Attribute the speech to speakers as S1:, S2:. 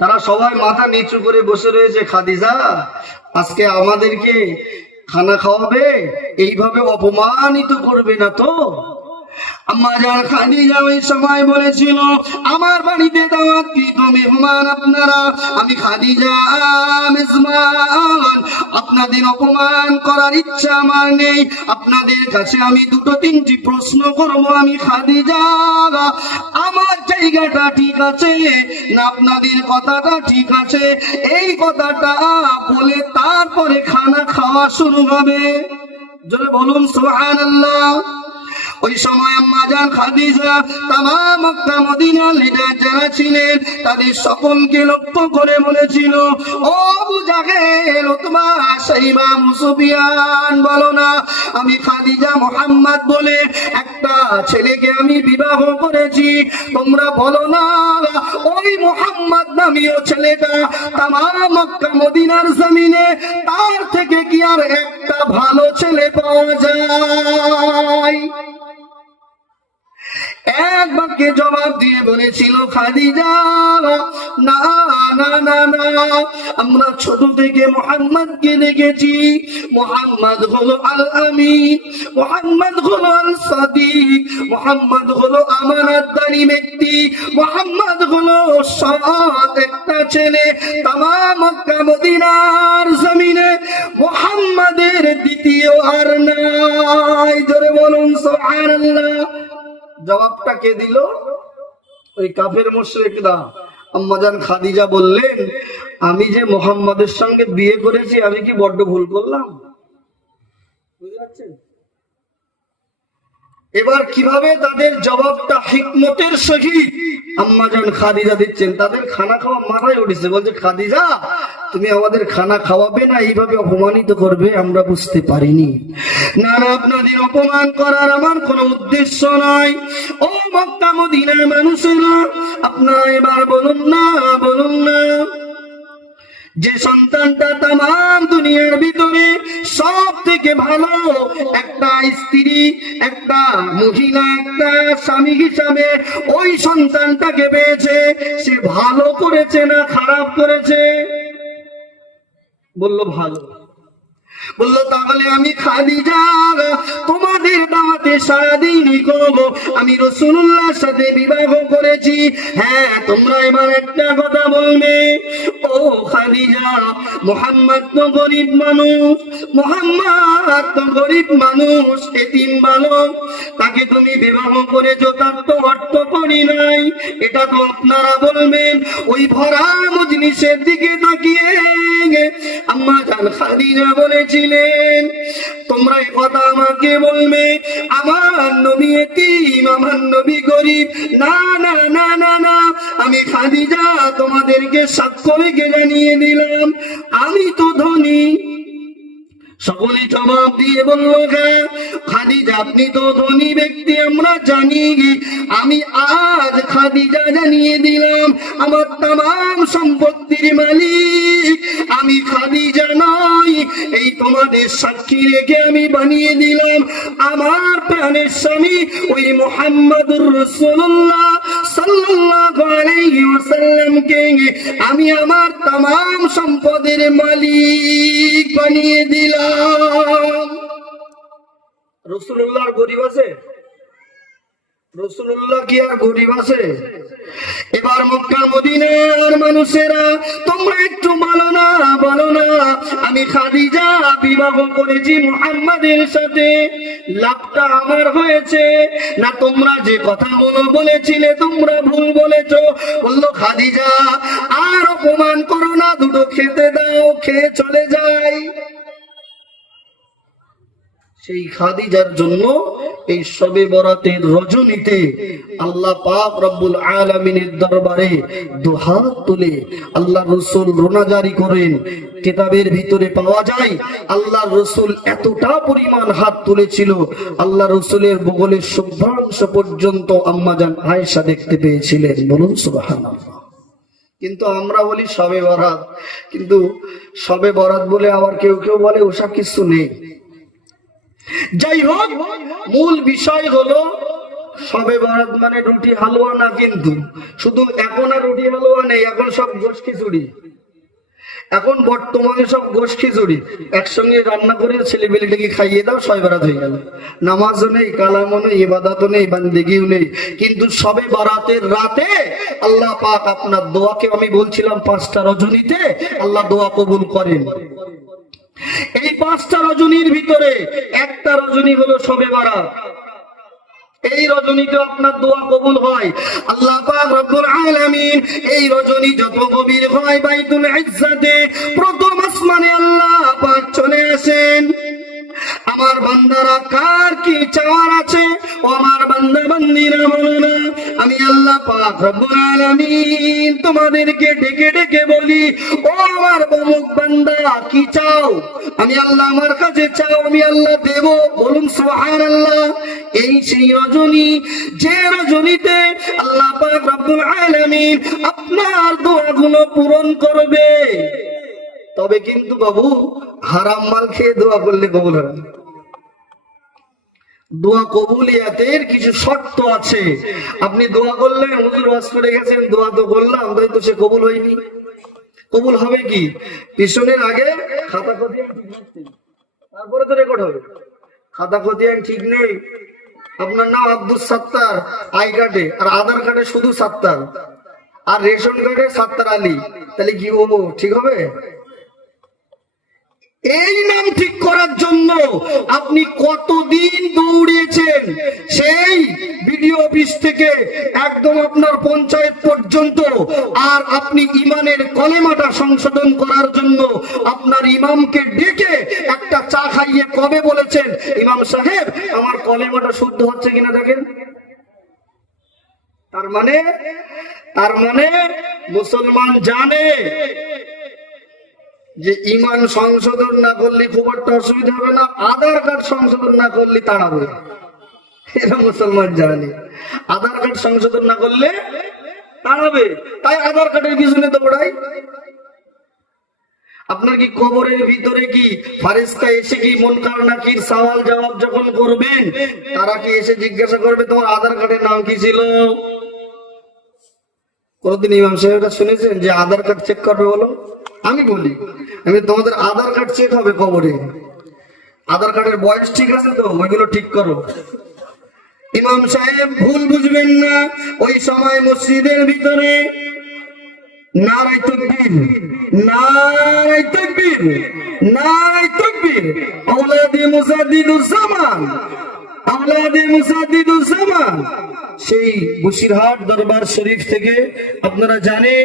S1: তারা সবাই মাথা নিচু করে বসে রয়েছে, খাদিজা। আজকে আমাদেরকে খানা খাওয়াবে, এইভাবে অপমানিত করবে না তো। আমার খাদিজা ওই সময় বলেছিল, আমার বাড়িতে দাওয়াতকৃত মেহমান আপনারা। আমি আপনাদের অপমান করার ইচ্ছা আমার নেই। আপনাদের কাছে আমি দুটো, তিনটি প্রশ্ন করব আমি খাদিজা। আমার জায়গাটা ঠিক আছে না আপনাদের কথাটা ঠিক আছে? এই কথাটা বলে তারপরে খানা খাওয়া শুরু হবে। জোরে বলুন, সুবহানাল্লাহ। ওই সময় আম্মা জান খাদিজা তাম মক্কা মদিনা লিডার যারা ছিলেন, তাদের সকলকে লক্ষ্য করে বলেছিল, ও আবু জাহেল, উতবা, সাইবা মুসুবিয়ান বলো না, আমি খাদিজা মোহাম্মদ বলে একটা ছেলেকে আমি বিবাহ করেছি। তোমরা বলো না, ওই মোহাম্মদ নামীয় ছেলেটা তাম মক্কা মদিনার জমিনে, তার থেকে কি আর একটা ভালো ছেলে পাওয়া যায়? এক বাক্যে জবাব দিয়ে বলেছিল, খাদিজা, না না না না। আমরা ছোট থেকে মোহাম্মদকে দেখেছি। মোহাম্মদ হলো আল আমি মোহাম্মদ হলো আল সাদিক মোহাম্মদ হলো আমানতদারি ব্যক্তি, মোহাম্মদ হলো সৎ একটা ছেলে মক্কা, মদিনার জমিনে। মোহাম্মদের দ্বিতীয় আর নাই। জোরে বলুন, সুবহানাল্লাহ। জবাবটা কে দিল? ওই কাফের মুশ্রেকরা। আম্মাজান খাদিজা বললেন, আমি যে মোহাম্মদের সঙ্গে বিয়ে করেছি, আমি কি বড্ড ভুল করলাম? বুঝতে পারছেন? এবার কীভাবে তাদের জবাবটা হিকমতের সহিত আম্মাজান খাদিজা দিচ্ছেন? তাদের খানা খাওয়া মাথায় উঠেছে। বলছে, খাদিজা, তুমি আমাদের খানা খাওয়াবে না, এইভাবে অপমানিত করবে, আমরা বুঝতে পারিনি। না না, আপনাদের অপমান করার আমার কোনো উদ্দেশ্য নয় ও মক্কা মদিনার মানুষেরা, আপনারা এবার বলুন না যে সন্তানটা তাম দুনিয়ার ভিতরে সব থেকে ভালো, একটা স্ত্রী, একটা মহিলা, একটা স্বামী হিসাবে ওই সন্তানটাকে পেয়েছে, সে ভালো করেছে না খারাপ করেছে? বলল, ভালো। বলল, তাহলে আমি যাগা তোমাদের দাওয়াতে সারাদিনই করব। আমি রসুল্লাহর সাথে বিবাহ করেছি। হ্যাঁ তোমরা এবার একটা কথা বলবে। ও মোহাম্মদ তো গরিব মানুষ, মোহাম্মদ তো গরিব মানুষ, এতিম বালক। তাকে তুমি বিবাহ করেছ, তার তো অর্থ করি নাই। এটা তো আপনারা বলবেন। ওই ভরা মজলিসের দিকে তাকিয়ে খাদিজা বলেছিলেন, তোমরা এ কথা আমাকে বলবে, আমার নবী এতিম, আমার নবী গরিব। না না না না না, আমি খাদিজা তোমাদেরকে সাক্ষ্য রেখে জানিয়ে দিলাম। আমি তো ধনী সকলে জবাব দিয়ে বলল হ্যাঁ খাদিজা, আপনি তো ধনী ব্যক্তি, আমরা জানি। আমি আজ খাদিজা জানিয়ে দিলাম, আমার তাম সম্পত্তির মালিক। আমি খাদিজা নই, এই তোমাদের সাক্ষী রেখে আমি বানিয়ে দিলাম। আমার প্রাণের স্বামী ওই মোহাম্মদুর রসুল্লাহ আমি আমার তাম সম্পদের মালিক বানিয়ে দিলাম। রসুল্লাহর গরিব আছে? রসুল্লাহ কি আর গরিব আছে? এবার মক্কা মদিনার মানুষেরা, তোমরা একটু আমি খাদিজা বিবাহ করেছি মোহাম্মদের সাথে। লাভটা আমার হয়েছে। না তোমরা যে কথা কথাগুলো বলেছিলে, তোমরা ভুল বলেছ। বলল, খাদিজা, আর অপমান করো না, দুটো খেতে দাও, খেয়ে চলে যাই। সেই খাদিজার জন্য এই সবে বরাতের রজনীতে আল্লাহ পাক রব্বুল আলামিনের দরবারে দুহাত তুলে আল্লাহ রসুল রোনাজারি করেন। কিতাবের ভিতরে পাওয়া যায় আল্লাহ রসুল এতটা পরিমাণ হাত তুলেছিল আল্লাহ রসুলের বগলের শুভ্রাংশ পর্যন্ত আম্মাজান আয়েশা দেখতে পেয়েছিলেন। বলুন, সুবহানাল্লাহ। কিন্তু আমরা বলি সবে বরাত, কিন্তু সবে বরাত বলে আবার কেউ কেউ বলে ওসব কিছু নেই। যাই হোক, মূল বিষয় হলো সবে বরাত মানে রুটি হালুয়া না কিন্তু শুধু এখন আর রুটি হালুয়া নেই, এখন সব গোশ খিচুড়ি। এখন বর্তমানে সব গোশ খিচুড়ি। একসঙ্গে রান্না করে ছেলে ছেলেবেলেটাকে খাইয়ে দাও ছয় বেড়াত হয়ে গেল। নামাজও নেই, কালামও নেই, ইবাদাতও নেই, বান্দিগিও নেই। কিন্তু সবে বারাতের রাতে আল্লাহ পাক আপনার দোয়াকে আমি বলছিলাম পাঁচটা রজনীতে, আল্লাহ দোয়া কবুল করেন। এই পাঁচটা রজনীর ভিতরে একটা রজনী হলো সবে বারাত। এই রজনীতে আপনার দোয়া কবুল হয়। আল্লাহ এই রজনী যত গভীর হয় বাইতুল ইজ্জাতে প্রথম আসমানে আল্লাহ চলে আসেন। আমার বান্দারা কার তোমাদেরকে ডেকে ডেকে বলি, ও আমার বান্দা, কি চাও? আমি আল্লাহ আমার কাছে চাও, আমি আল্লাহ দেব। বলুন এই সেই রজনী, যে রজনীতে আল্লাহ রব্বুল আপনার দোয়াগুলো পূরণ করবে। তবে কিন্তু বাবু, হারাম মাল খেয়ে দোয়া করলে কবুল না। দোয়া কবুলিয়াতের কিছু শর্ত আছে। আপনি দোয়া করলেন, হুজুর ওয়াজ করে গেছেন, দোয়া তো করলাম তাই তো সে কবুল হয়নি কবুল হবে কি? পিছনের আগে খাতা খতিয়ান ঠিক তারপরে তো রেকর্ড হবে। খাতা খতিয়ান ঠিক নেই। আপনার নাম আব্দুল সাত্তার, আই কার্ডে। আর আধার কার্ডে শুধু সাত্তার। আর রেশন কার্ডে সাত্তার আলী। তাহলে কি ও ঠিক হবে? এই নাম ঠিক করার জন্য আপনি কতদিন দৌড়িয়েছেন? সেই বিডিও অফিস থেকে একদম আপনার পঞ্চায়েত পর্যন্ত। আর আপনি ইমানের কলেমাটা সংশোধন করার জন্য আপনার ইমামকে ডেকে একটা চা খাইয়ে কবে বলেছেন? ইমাম সাহেব, আমার কলেমাটা শুদ্ধ হচ্ছে কিনা দেখেন। তার মানে তার মানে মুসলমান জানে যে ইমান সংশোধন না করলে খুব একটা অসুবিধা হবে না, আধার কার্ড সংশোধন না করলে তাড়াবে এরা মুসলমান জানে আধার কার্ড সংশোধন না করলে তাড়াবে তাই আধার কার্ডের পিছনে দৌড়াই। আপনার কি কবরের ভিতরে কি ফারিস্তা এসে কি মন নাকির সওয়াল জবাব যখন করবেন, তারা কি এসে জিজ্ঞাসা করবে তোমার আধার কার্ডের নাম কি ছিল? কোনদিন ইমাম সাহেবরা শুনেছেন যে আধার কার্ড চেক করবে বলো? আমি বলি, আমি তোমাদের আধার কার্ড চেক হবে কবরে আধার কার্ডের বয়স ঠিক আছে তো? ওইগুলো ঠিক করো। ইমাম সাহেব ভুল বুঝবেন না, ওই সময় মসজিদের ভিতরে সেই বসিরহাট দরবার শরীফ থেকে আপনারা জানেন